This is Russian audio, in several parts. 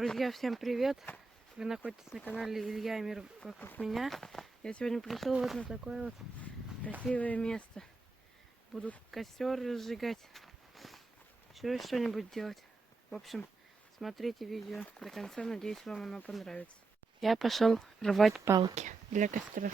Друзья, всем привет! Вы находитесь на канале Илья и Мир вокруг меня. Я сегодня пришел вот на такое вот красивое место. Буду костер разжигать, еще что-нибудь делать. В общем, смотрите видео до конца, надеюсь, вам оно понравится. Я пошел рвать палки для костра.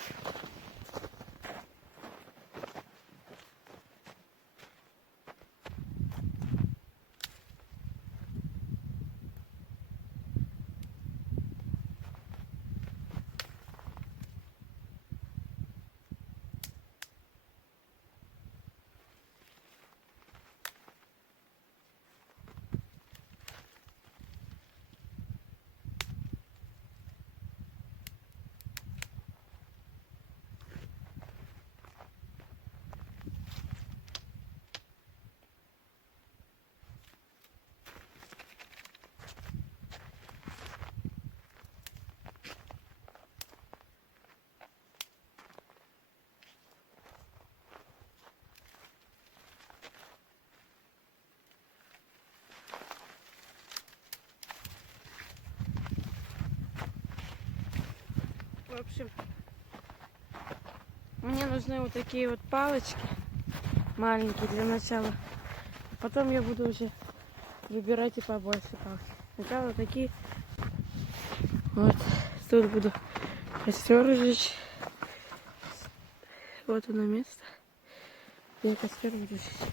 В общем, мне нужны вот такие вот палочки маленькие для начала. Потом я буду уже выбирать и побольше палки. Сначала вот такие. Вот тут буду костер жечь. Вот оно место, где я костер буду жечь.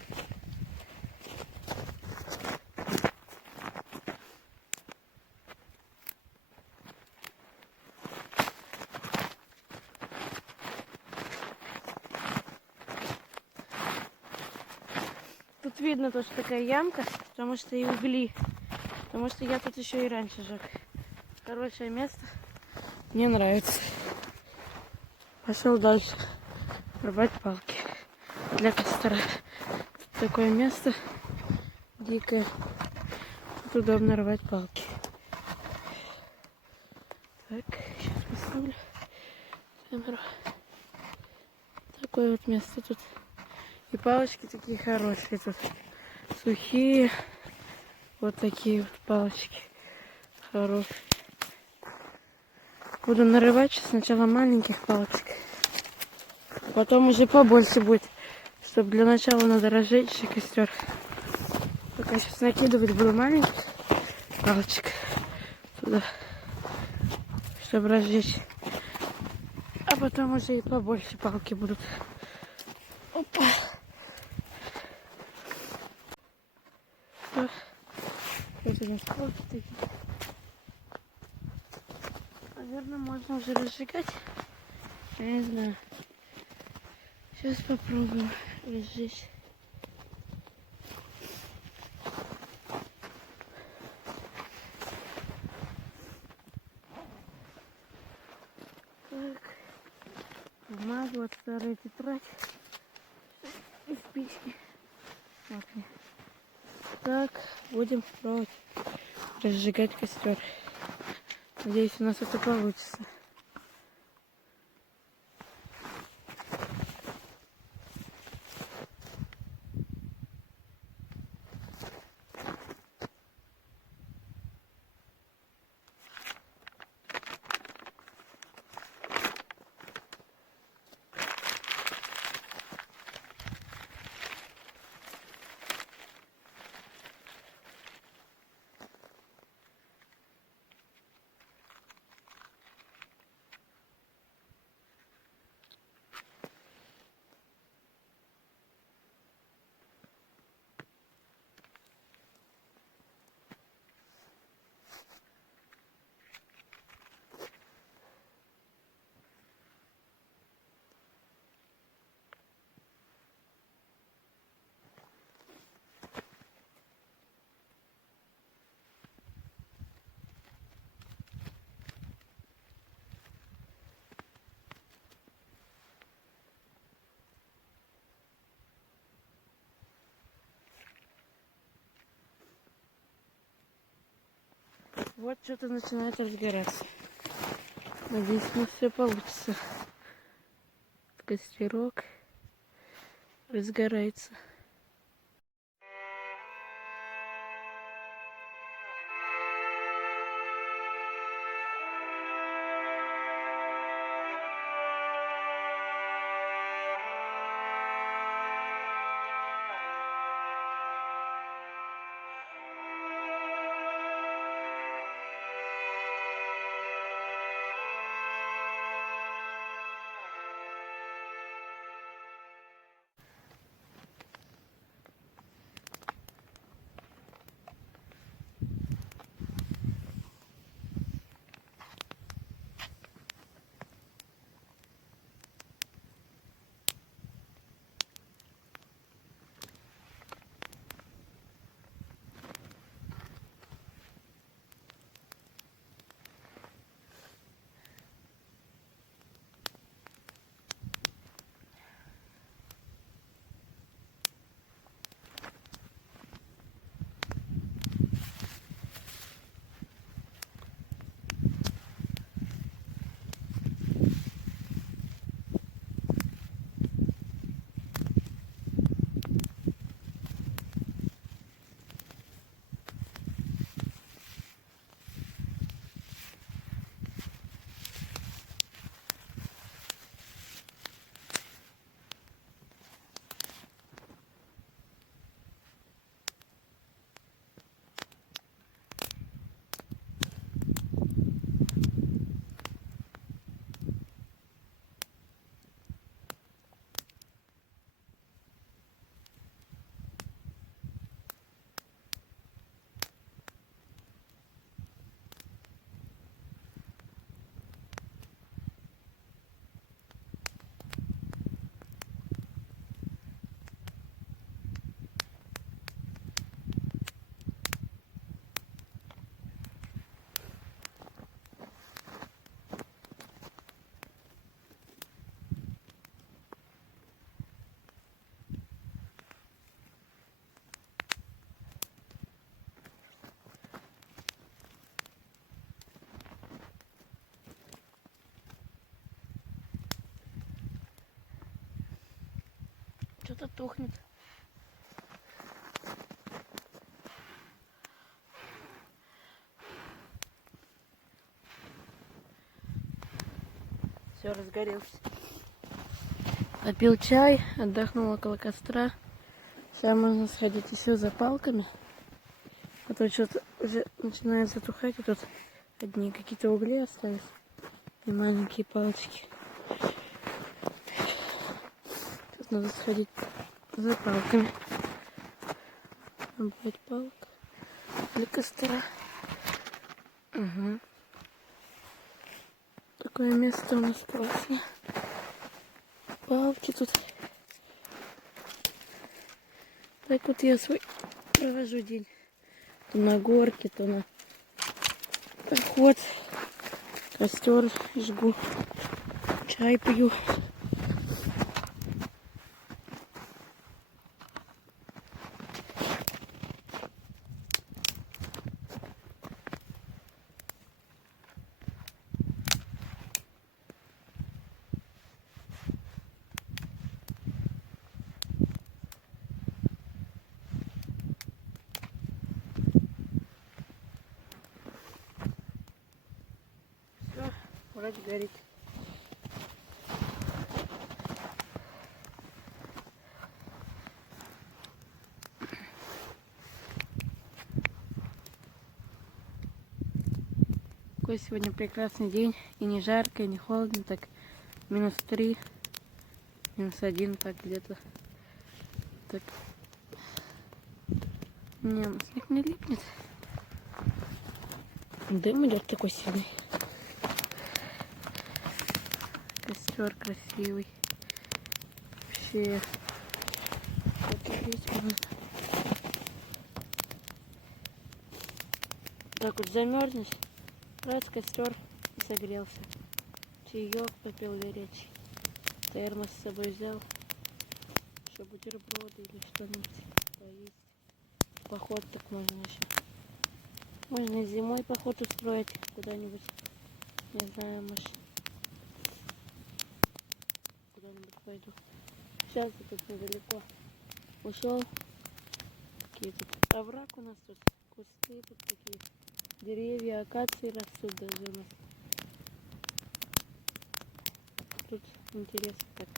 Тут видно то, что такая ямка, потому что и угли. Потому что я тут еще и раньше жег. Хорошее место. Мне нравится. Пошел дальше рвать палки для костра. Тут такое место дикое. Тут удобно рвать палки. Так, сейчас поставлю камеру. Такое вот место тут. И палочки такие хорошие тут. Сухие. Вот такие вот палочки. Хорошие. Буду нарывать сначала маленьких палочек. Потом уже побольше будет. Чтобы для начала надо разжечь костер. Пока сейчас накидывать буду маленьких палочек туда. Чтобы разжечь. А потом уже и побольше палки будут. Опа. Вот у нас палки такие. Наверное, можно уже разжигать. Я не знаю. Сейчас попробую разжечь. Так. Бумагу, вот старая тетрадь. И спички. Так, будем пробовать разжигать костер. Надеюсь, у нас это получится. Вот что-то начинает разгораться. Надеюсь, у нас все получится. Костерок разгорается. что-то тухнет. Все, разгорелся. Попил чай, отдохнул около костра. Сейчас можно сходить еще за палками. А то что-то уже начинает затухать. И тут одни какие-то угли остались. И маленькие палочки. Тут надо сходить за палками. Будет палка для костра. Угу. Такое место у нас классное. Палки тут. Так вот я свой провожу день. То на горке, то на поход. Костер жгу. Чай пью. Все, вроде горит. Такой сегодня прекрасный день. И не жарко, и не холодно. Так -3, -1, так где-то. Так. Не, снег не липнет. Дым идет такой сильный. Костер красивый. Вообще. Так вот замерзнешь. Раз костер и согрелся. Чаек попил горячий. Термос с собой взял. Еще бутерброды или что-нибудь поесть. Поход так можно еще. Можно и зимой поход устроить куда-нибудь. Не знаю, может куда-нибудь пойду. Сейчас я тут недалеко ушел. Такие тут овраг у нас тут. Кусты тут такие. Деревья, акации растут даже у нас. Тут интересно так.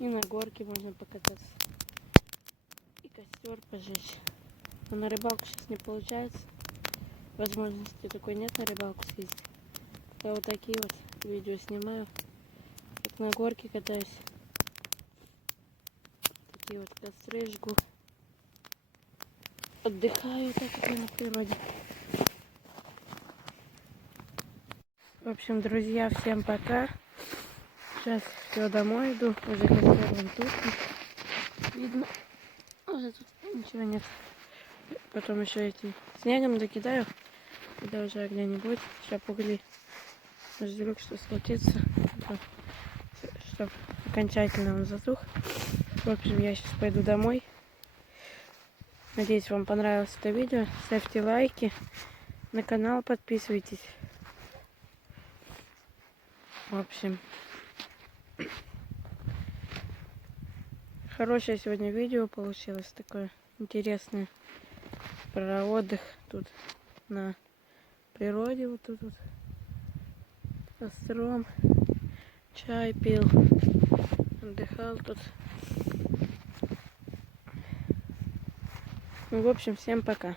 И на горке можно покататься. И костер пожечь. Но на рыбалку сейчас не получается. Возможности такой нет на рыбалку съездить. Я вот такие вот видео снимаю. Как на горке катаюсь. Такие вот костры жгу. Отдыхаю так вот на природе. В общем, друзья, всем пока. Сейчас все, домой иду. Уже костер вон тут. Видно. Уже тут ничего нет. Потом еще эти снегом докидаю. Когда уже огня не будет. Сейчас угли. Ждем, что случится. Чтобы окончательно он затух. В общем, я сейчас пойду домой. Надеюсь, вам понравилось это видео. Ставьте лайки. На канал подписывайтесь. В общем, хорошее сегодня видео получилось. Такое интересное. Про отдых тут на природе. Вот тут вот. Костром. Чай пил. Отдыхал тут. Ну, в общем, всем пока.